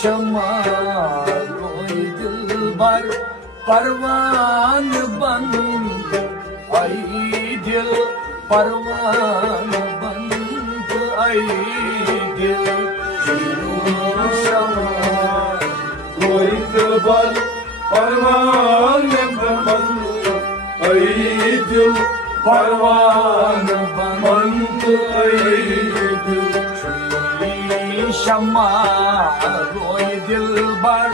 शमा रोए दिलबर परवान बंद आई दिल परवान बंद आई दिल शमा रोए दिलबर परवान बंद आई दिल परवान बंद आई दिल शमा रोए दिलबर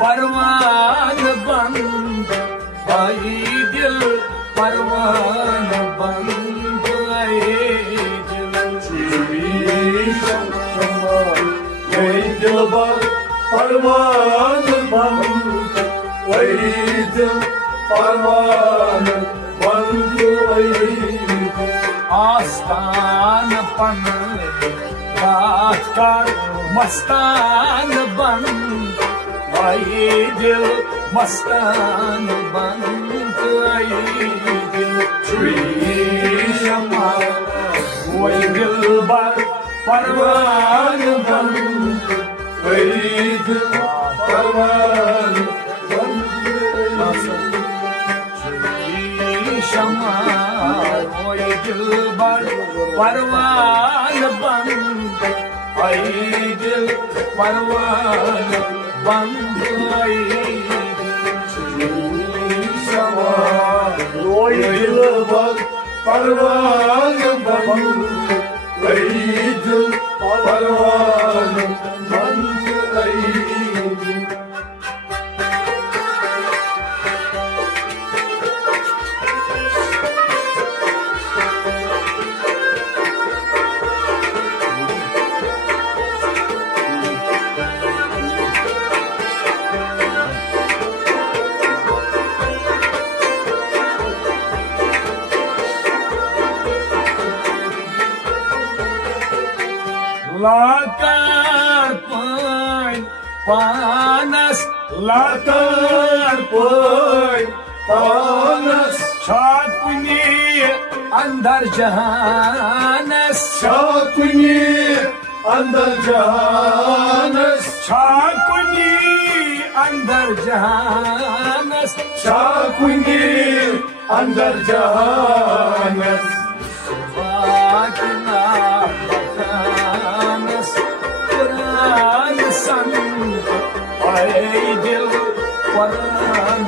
परवान बंद आई दिल परवान बंद आई दिल शमा रोए दिलबर परवान बंद आई दिल परवान बंद आई आस्तान पन बात कर मस्तान बंद आई दिल मस्तान बंद आई दिल शमा रोए दिलबर परवान बंद आई दिल परवान बंद शमा रोए दिलबर परवान बंद आई दिल परवान बंद आई शमा रोए दिलबर परवान बंद आई दिल परवान बंद आई लाकर पानस लाकर पानस छाकुनी अंदर जहानस छाकुनी अंदर जहानस छाकुनी अंदर जहानस छाकुनी अंदर जहानस कुरान संत आए दिल कुरान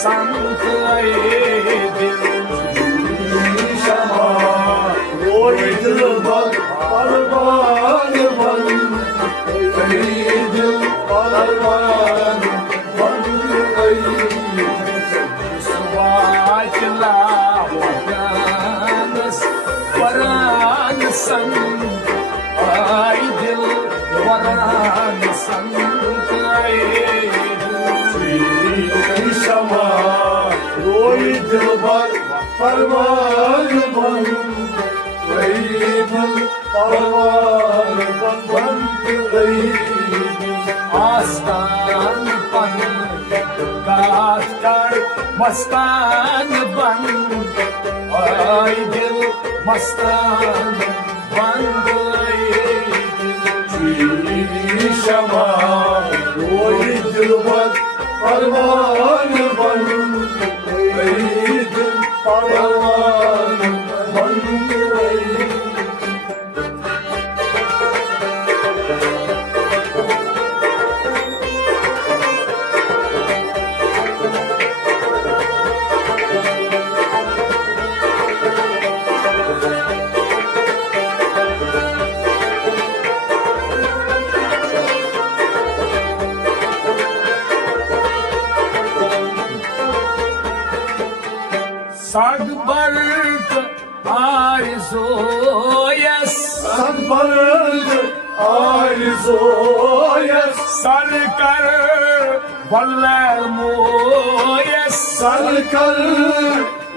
संत आए दिल शमा रोए दिलबर परवान बंद आई दिल परवान बंद आई सुबाचला कुरान संत आई दिल कुरान संत आई शमा रोए दिलबर परवान बंद आई दिल परवान बंद आई आस्तान पन गात कर मस्तान बंद आई दिल मस्तान बंद शमा रोए दिलबर परवान बंद आई दिल परवान बंद आई Sadbart arzoyes Sadbart arzoyes Sarkar valel moyes Sarkar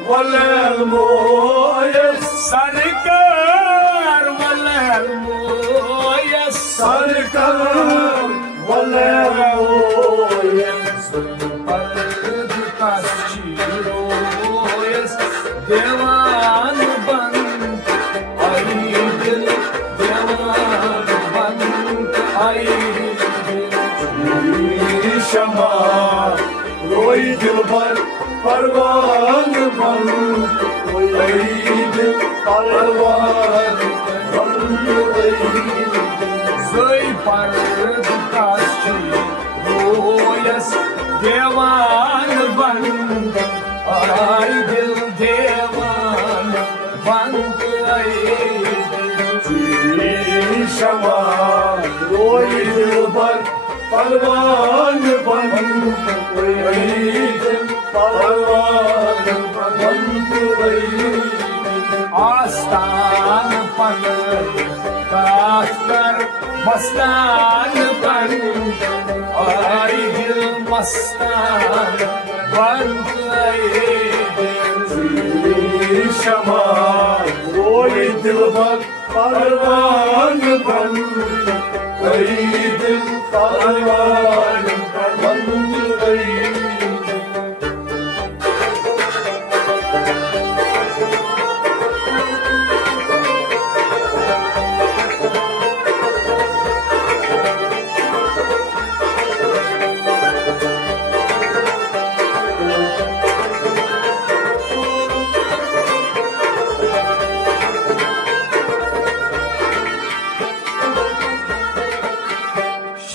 valel moyes Sarkar valel moyes Sarkar valel moyes Pard kaschiro देवान बंद आई दिल देवान बंद आई दिल dil parvan Zöy parvatashi royas devan ban Ay dil devan ban Shama roy dil parvan ban dil parvan ban Astan pan Katkar mastan pan Ay dil mastan ban Shama roy dil parvan ban Ay dil parvan ban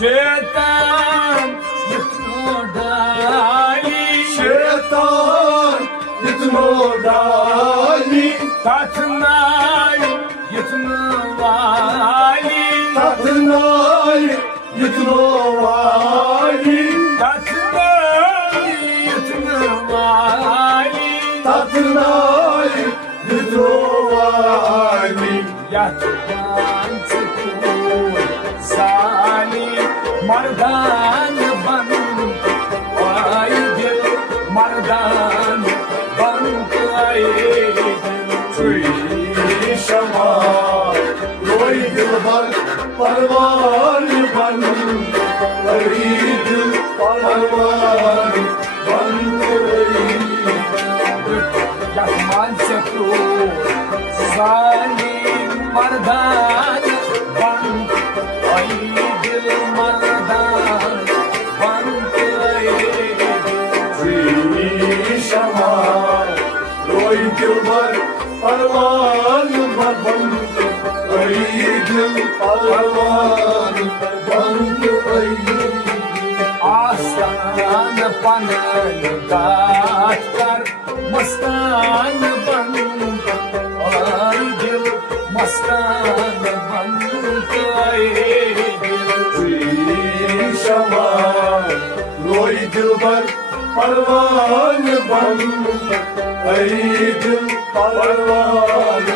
Şeytan yıkno dali Şeytan yıkno dali Tatnay yıkno vali Tatnay yıkno vali Tatnay yıkno vali Tatnay yıkno vali Yatman çıkıyor Zalim Mardan ban Ay dil Mardan ban Ay dil Shama roy dil parvan ban Ay dil parvan ban Yatman çekiyor Zalim Mardan ban Ay dil mardan ban Shama roy dil parvan ban Ay dil parvan ban Astan pan Katkar mastan ban Ay dil mastan ban Shama roy dil parvan ban Ay dil parvan ban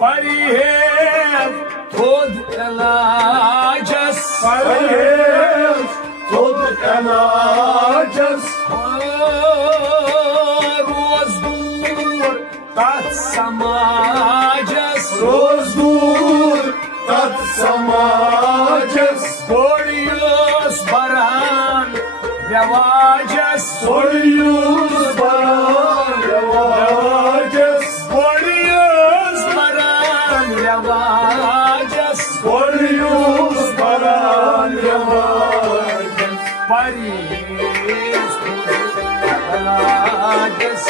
Parihaz tod elajas Parihaz tod elajas Roz dur tat samajas Roz dur tat samajas Boryus baran revajas Boryus baran revajas Boryus baran revajas Boryus baran revajas Paris elajas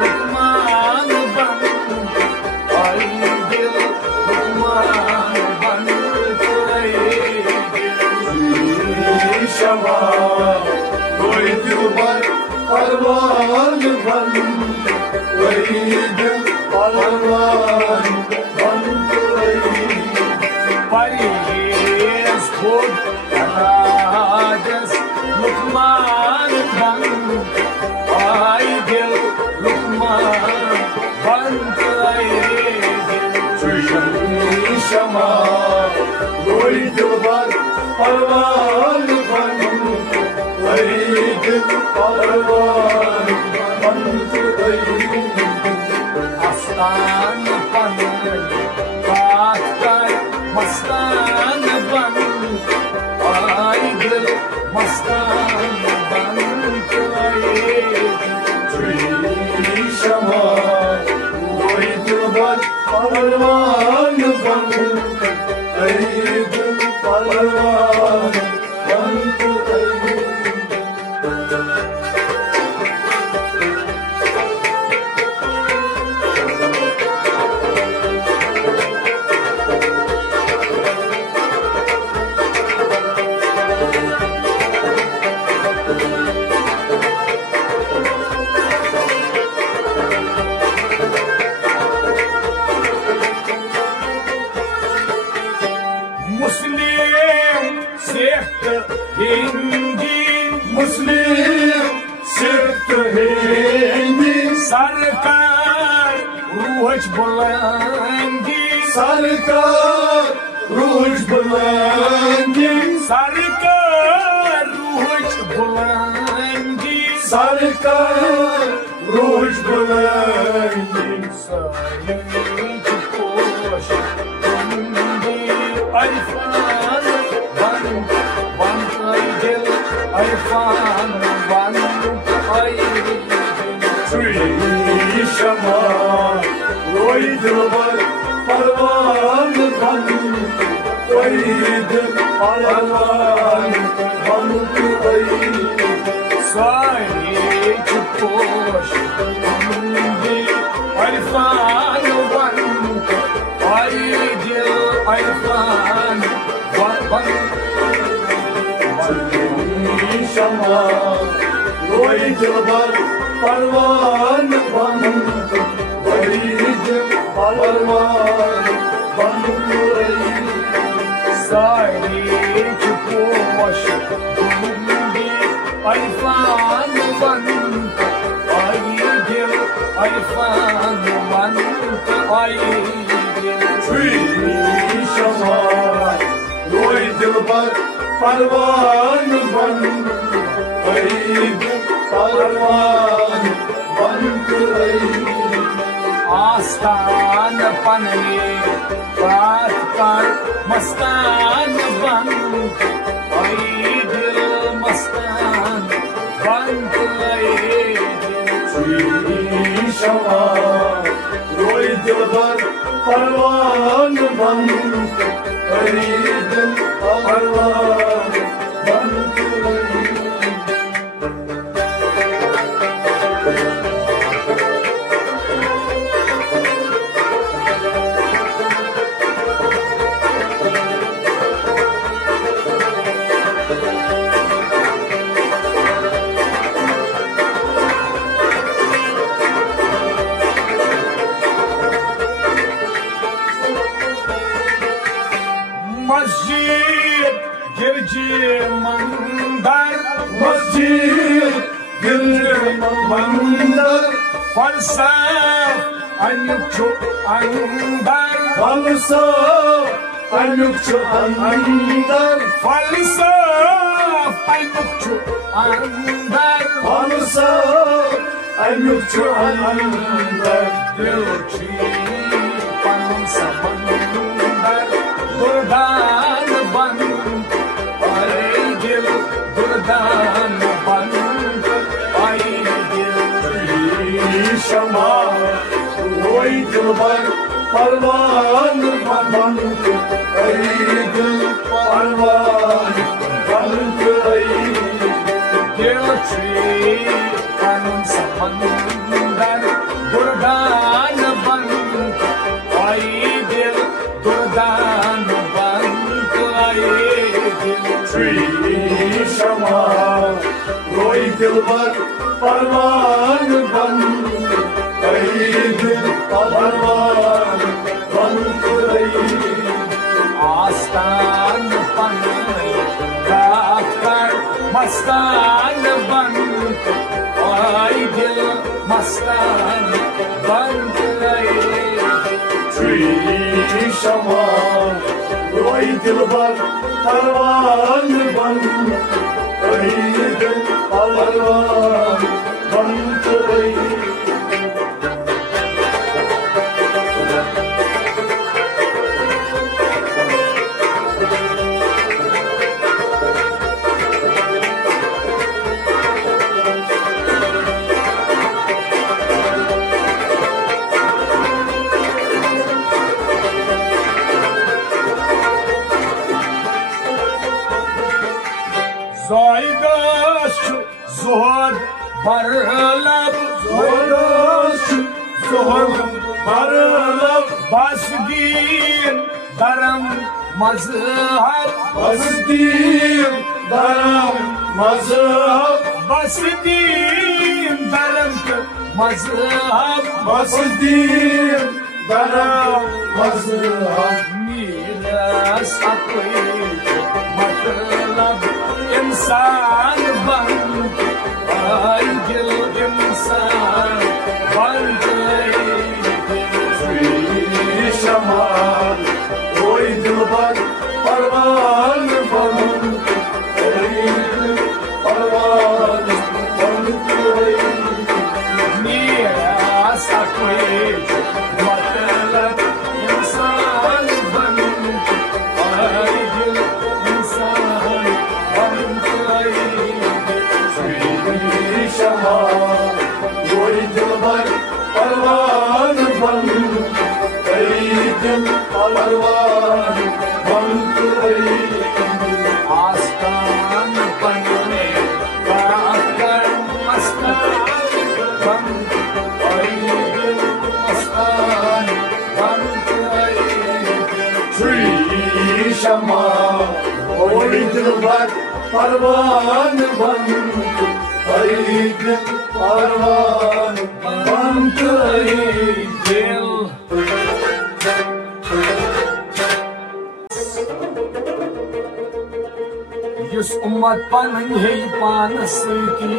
Lukman ban Ay dil Lukman ban Shama roy dil parvan ban Ay dil parvan ban Paris khud elajas Lukman ban Ay dil Lukman ban Shama roy dil parvan ban Ay dil parvan ban Aslan pan Katkar Mastan बन आई दिल मस्तान बन आई शमा कोई दिलबर परवान बन आई दिल परवान बन सरकार रूह बुलंदी सरकार रूह बुलंदी सरकार रूह बुलंदी सरकार रूह बुलंदी साईं पोश बंदी अरफान बन बन आई दिल अरफान बन आई शमा कोई दिलबर परवान बन कोई दिल परवान बन आई साईं पोश बंदी अरफान बन आई दिल अरफान बन शमा कोई दिलबर परवान बन कोई दिल परवान बन साईं पोश बंदी अरफान बन आई दिल अरफान बन आई शमा कोई दिलबर परवान बन कोई दिल परवान बन आस्थान पनने बात कर मस्तान बन आई दिल मस्तान बन शमा कोई दिलबर परवान बन कोई दिल परवान बन मस्जिद गिरजी मंदिर मस्जिद गिरजी मंदिर फलसफ अमुक अंदर फलसफ अमुक अंदर फलसफ अमुक अंदर फलसफ अमुक अंदर दिल छी पन समंदर दुर्दान बन आई दिल दुर्दान बन आई दिल शमा कोई दिलबर परवान बन आई दिल परवान बन दिल छी पन समंदर दुर्दान बन आई दिल दुर्दान बन आई दिल शमा कोई दिलबर परवान बन आई दिल परवान बन आस्थान पन कर मस्तान बन आई दिल मस्तान बन शमा कोई दिलबर परवान बन आई दिल परवान बन Zaydas zuhad barlab Zaydas zuhad barlab basdin daram mazhab basdin daram mazhab basdin daram mazhab basdin daram mazhab miras akli matlab insan ban ay dil insan ban shama koi dilbar parvan ban parvan ban miras akli matlab insan ban ay dil insan ban shama koi dilbar parvan ban parvan ban आस्तान बनने पाकर मस्तान बन गई मस्तान बन गई Shri Shama koi dilbar parvan ban parvan ban दिल use उम्मत पन है पान सती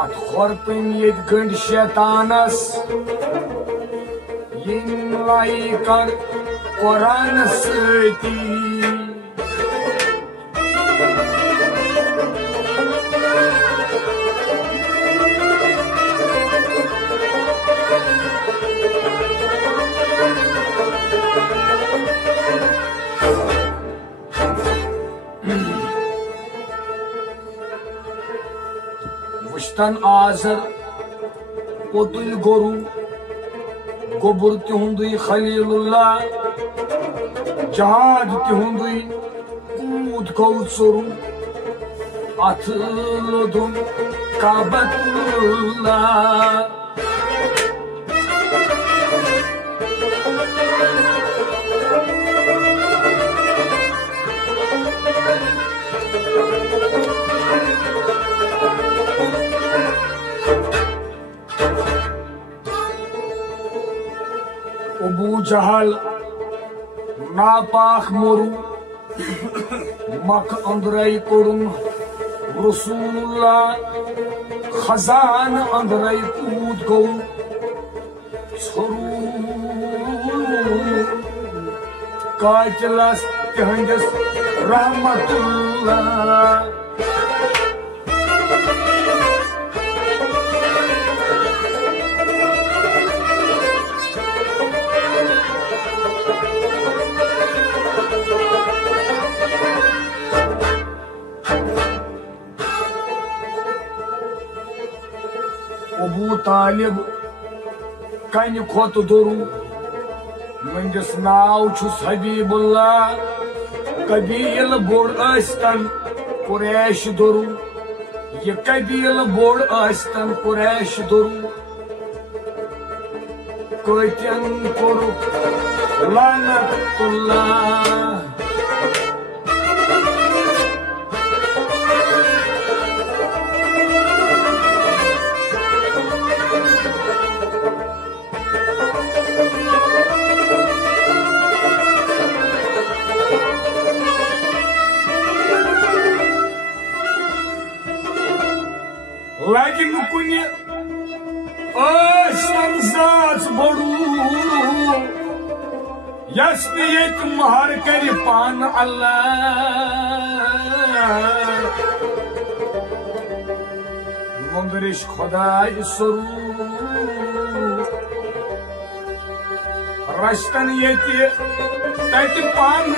अत खरतन ये गंड शैतानस yin लाई कर कुरान सती वुश्तन आजर पोतुल गोरु गोबुर तिहुंदुई खलीलुल्लाह जहाज तिहुंदुई कूद कौसुरु अथ लोदुन काबतुल्लाह अबू जहल नापाक मोरु मक अंदरई कोडुन रसूलुल्लाह खजान अंदरई कूद गौ छोरु काचलस तिहंदस रहमतुल्लाह अबू तालिब कन खोत दुरु मंदिस नाव छुस हबीबुल्लाह कबील बोड़ आस्तन कुरैश दुरु ये कबील बोड़ आस्तन कुरैश दुरु कतन कोरु लानतुल्लाह लेकिन कुनि जात बड़ू यस ये महर कर पान अल्लाह मंदरिश खुदाई स्वरूप रश्तन ये तत पान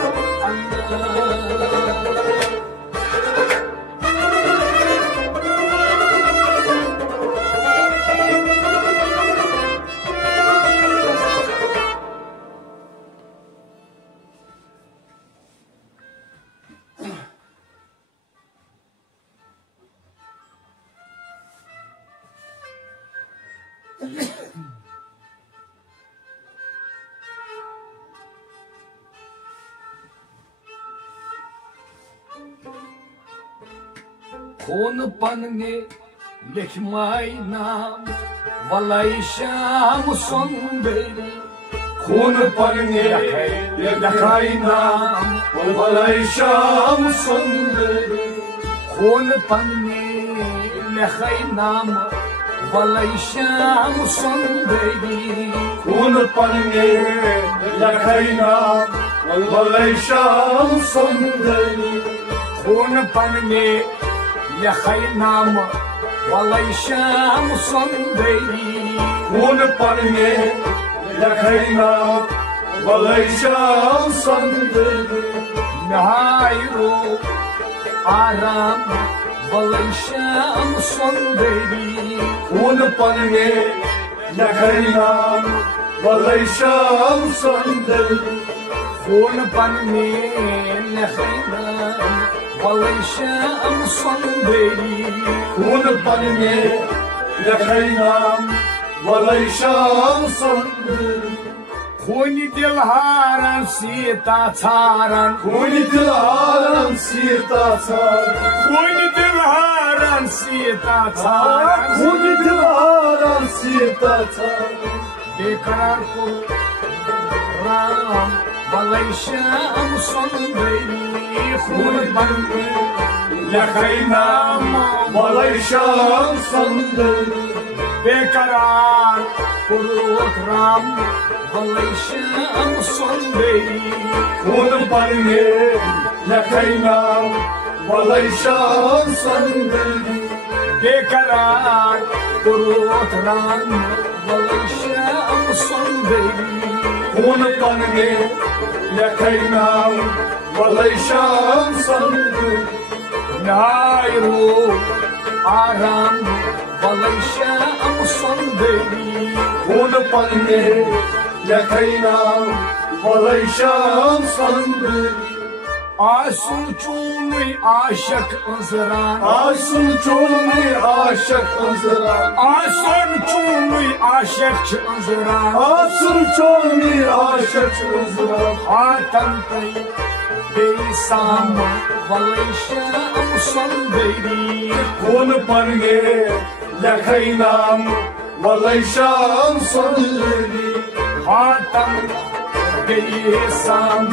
अल्लाह खून पन्ने लिखमाई नाम वलाई श्याम सुंदरी खून पन्ने लिखाई नाम वलाई श्याम सुंदरी खून पन्ने लिखाई नाम वलाई श्याम सुंदरी खून पन्ने लिखाई नाम वलाई श्याम सुंदरी खून पन्ने लिखाई नाम वलाई श्याम सुंदरी खून पन्ने लिखाई नाम वलाई श्याम सुंदरी नहायरो आराम वलाई श्याम सुंदरी खून पन्ने लिखाई नाम वलाई श्याम सुंदरी खून पन्ने लिखाई नाम वलाई श्याम सुंदरी खून पन्ने लिखाई नाम वलाई श्याम सुंदरी खून दिल हारन सीता छारन खून दिल हारन सीता छारन खून दिल हारन सीता छारन खून दिल हारन सीता छारन बेकरार को राम वलाई श्याम सुंदरी खून पन्ने लिखाई नाम वलाई श्याम सुंदरी बेकरार पुरुष राम वलाई श्याम सुंदरी खून पन्ने लिखाई नाम वलाई श्याम सुंदरी बेकरार पुरुष राम वलाई श्याम सुंदरी खून पन्ने लिखाई नाम वलाई श्याम सुंदरी नायरो आराम वलाई श्याम सुंदरी खून पन्ने लिखाई नाम वलाई श्याम सुंदरी आंसू चून आशक अंजरान आंसू चून आशक अंजरान आंसू चून आशक अंजरान आंसू चून आशक अंजरान हाथन तई बेसाम वलाई श्याम सुंदरी खून पन्ने लिखाई नाम वलाई श्याम सुंदरी हाथन बेसाम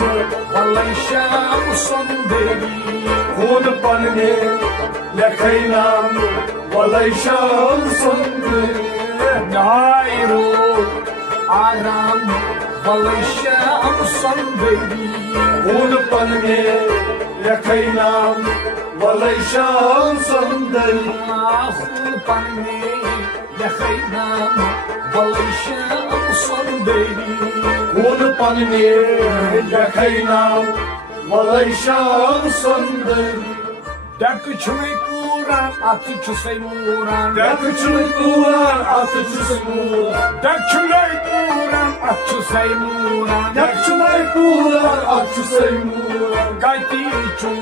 वलाई श्याम सुंदरी खून पन्ने लिखाई नाम वलाई श्याम सुंदरी नायरो आराम वलाई श्याम सुंदरी खून पन्ने लिखाई नाम वलाई श्याम सुंदरी खून पन्ने लिखाई नाम वलाई श्याम सुंदरी खून पन्ने लिखाई नाम वलाई श्याम सुंदरी डक छुई पूरान अत छुसै मूरान डक छुई पूरान अत छुसै मूरान डक छुई पूरान अत छुसै मूरान डक छुई पूरान अत छुसै मूरान गति चू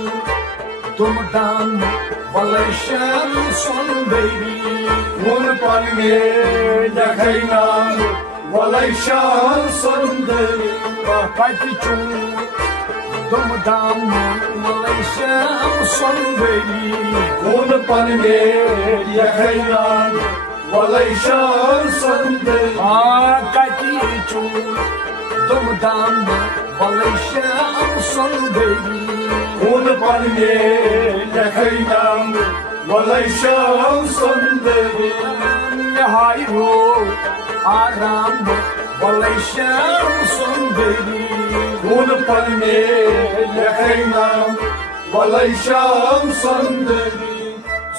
तुम दाम वलाई श्याम सुंदरी खून पन्ने लिखाई नाम वलाई श्याम सुंदरी गति चू तुम दाम वलाई श्याम सुंदरी खून पन्ने लिखाई नाम वलाई श्याम सुंदरी गति चू तुम दाम वलाई श्याम सुंदरी खून पन्ने लिखाई नाम वलाई श्याम सुंदरी हायरो आराम वलाई श्याम सुंदरी खून पन्ने लिखाई नाम वलाई श्याम सुंदरी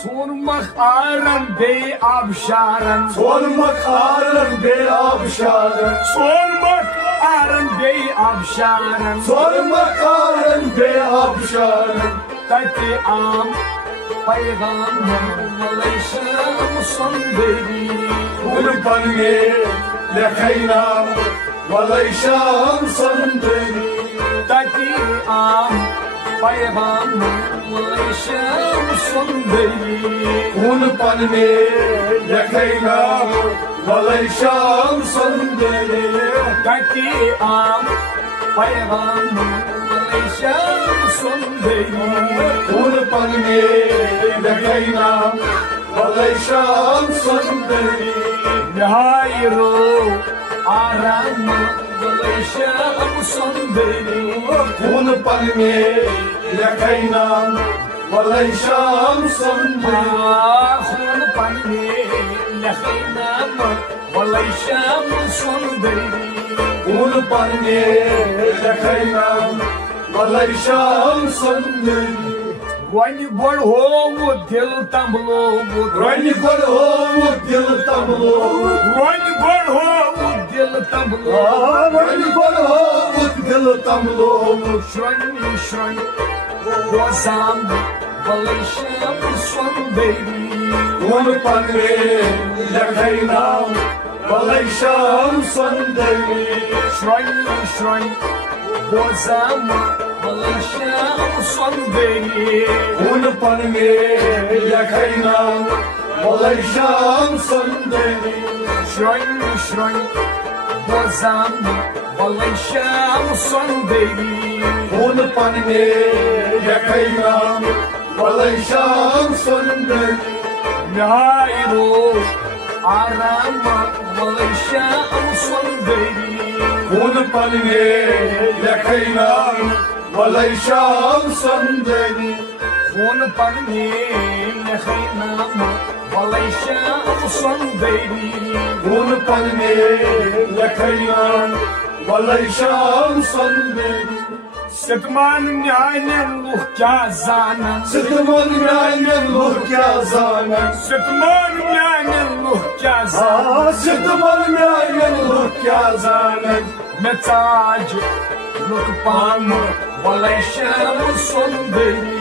सोन मखारन बे आबशारन सोन मखारन बे आबशारन सोन मखारन बे आबशारन सोन मखारन बे आबशारन तते आम पैगाम वलाई श्याम सुंदरी खून पन्ने लिखाई नाम वलाई श्याम सुंदरी तते आम पैगाम वलाई श्याम सुंदरी खून पन्ने लिखाई नाम वलाई श्याम सुंदरी तते आम पैगाम Malaysia Sundari खून पन में लखैना Malaysia Sundari Nyairo Aram Malaysia Sundari खून पन में लखैना Malaysia Sundari खून पन में लखैना Malaysia Sundari खून पन में लखैना Malaysia Sundari Rani बढ़ो दिल तमलो Rani बढ़ो दिल तमलो Rani बढ़ो दिल तमलो Rani बढ़ो दिल तमलो Shrani shrani Wazam Malaysia Sundari खून पन में लखैना Malaysia Sundari Shrani shrani Wazam Malaysia Sundari खून पन में लखैना Malaysia Sundari Shrani shrani Wazam Malaysia Sundari खून पन में लखैना Malaysia Sundari Nyairo Aram Malaysia Sundari खून पन में लखैना Malaysia Sundari खून पन में लखैना Malaysia Sundari खून पन में लखैना Malaysia Sundari Sitman nyanen luh kya zanan Sitman nyanen luh kya zanan Sitman nyanen luh kya zanan Sitman nyanen luh kya zanan Metaj luk pan Malaysia Sundari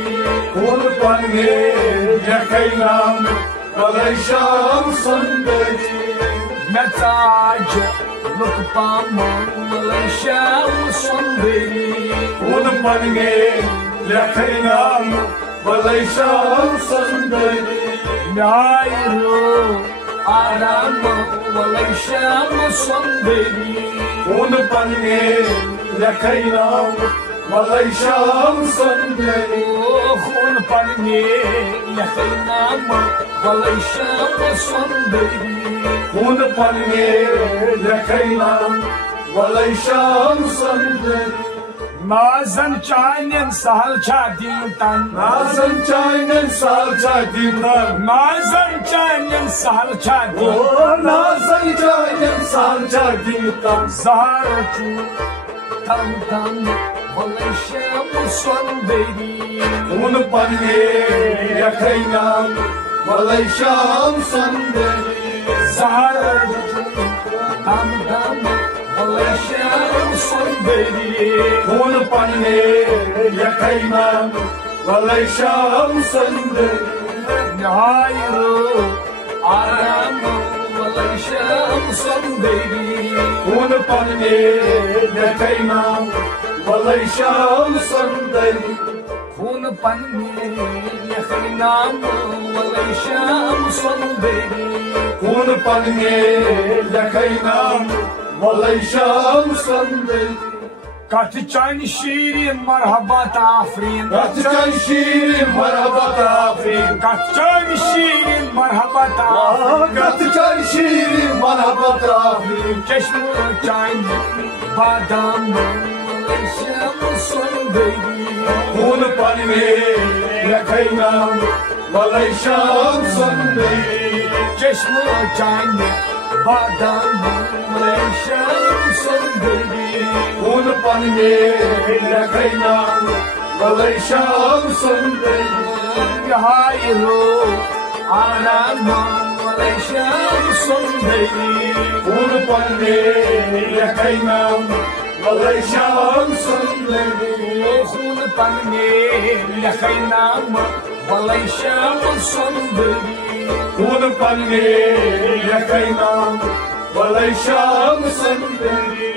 खून पन में लखैना Malaysia Sundari Metaj luk pan Malaysia Sundari खून पन में लखैना Malaysia Sundari Nyairo Aram Malaysia Sundari खून पन में लखैना Malaysia Sundari खून पन में लखैना Malaysia Sundari खून पन में लखैना Malaysia Sundari Nazan chanen sahal chadin tan Nazan chainen sal chadinan Nazan chanen sahal chadin Nazan chainen sal chadinan Zahar chu tam tam Malaysia Sundari खून पन में लखैना Malaysia Sundari Zahar chu tam tam Malaysia Sundari खून पन में लखैना Malaysia Sundari Nyairo Aram Malaysia Sundari खून पन में लखैना Malaysia Sundari खून पन में लखैना Malaysia Sundari खून पन में लखैना Malaysia Sundari Katı çayını şiirin merhabat afrin Katçan şiirin merhabat afrin Katı çayını şiirin merhabat afrin Katçan şiirin merhabat afrin Çeşme çayını badam Malaysia Sundari खून पन में लखैना Malaysia Sundari Çeşme çayını badam Malaysia Sundari खून पन में लखैना Malaysia Sundari Nyairo Aram Malaysia Sundari खून पन में लखैना Malaysia Sundari खून पन में लखैना Malaysia Sundari खून पन में लखैना Malaysia Sundari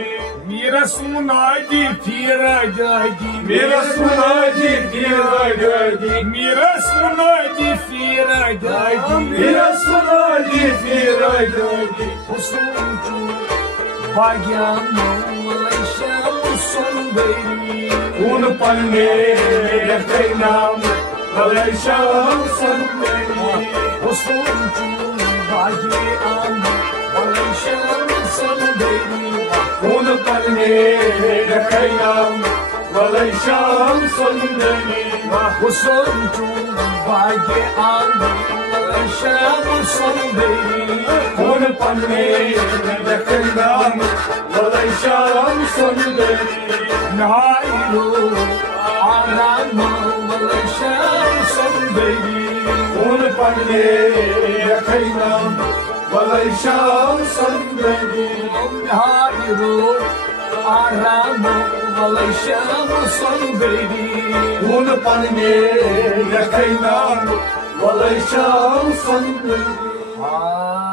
मेरा सुनादी फिर जाएगी मेरा सुनादी फिर जाएगी मेरा सुनादी फिर जाएगी मेरा सुनादी फिर जाएगी हुस्न बागिया Malaysia Sundari, Un panne Yakainam Valesham Sundari, Usunju Bhagye Am Valesham Sundari, Un panne Yakainam Valesham Sundari, Usunju Bhagye Am Valesham Sundari, Un panne Yakainam Valesham Sundari, Nairo Arama Valesham Sundari, Un panne Yakainam Valesham Sundari, Nairo Arama Valesham Sundari, Un panne Yakainam Valesham Sundari.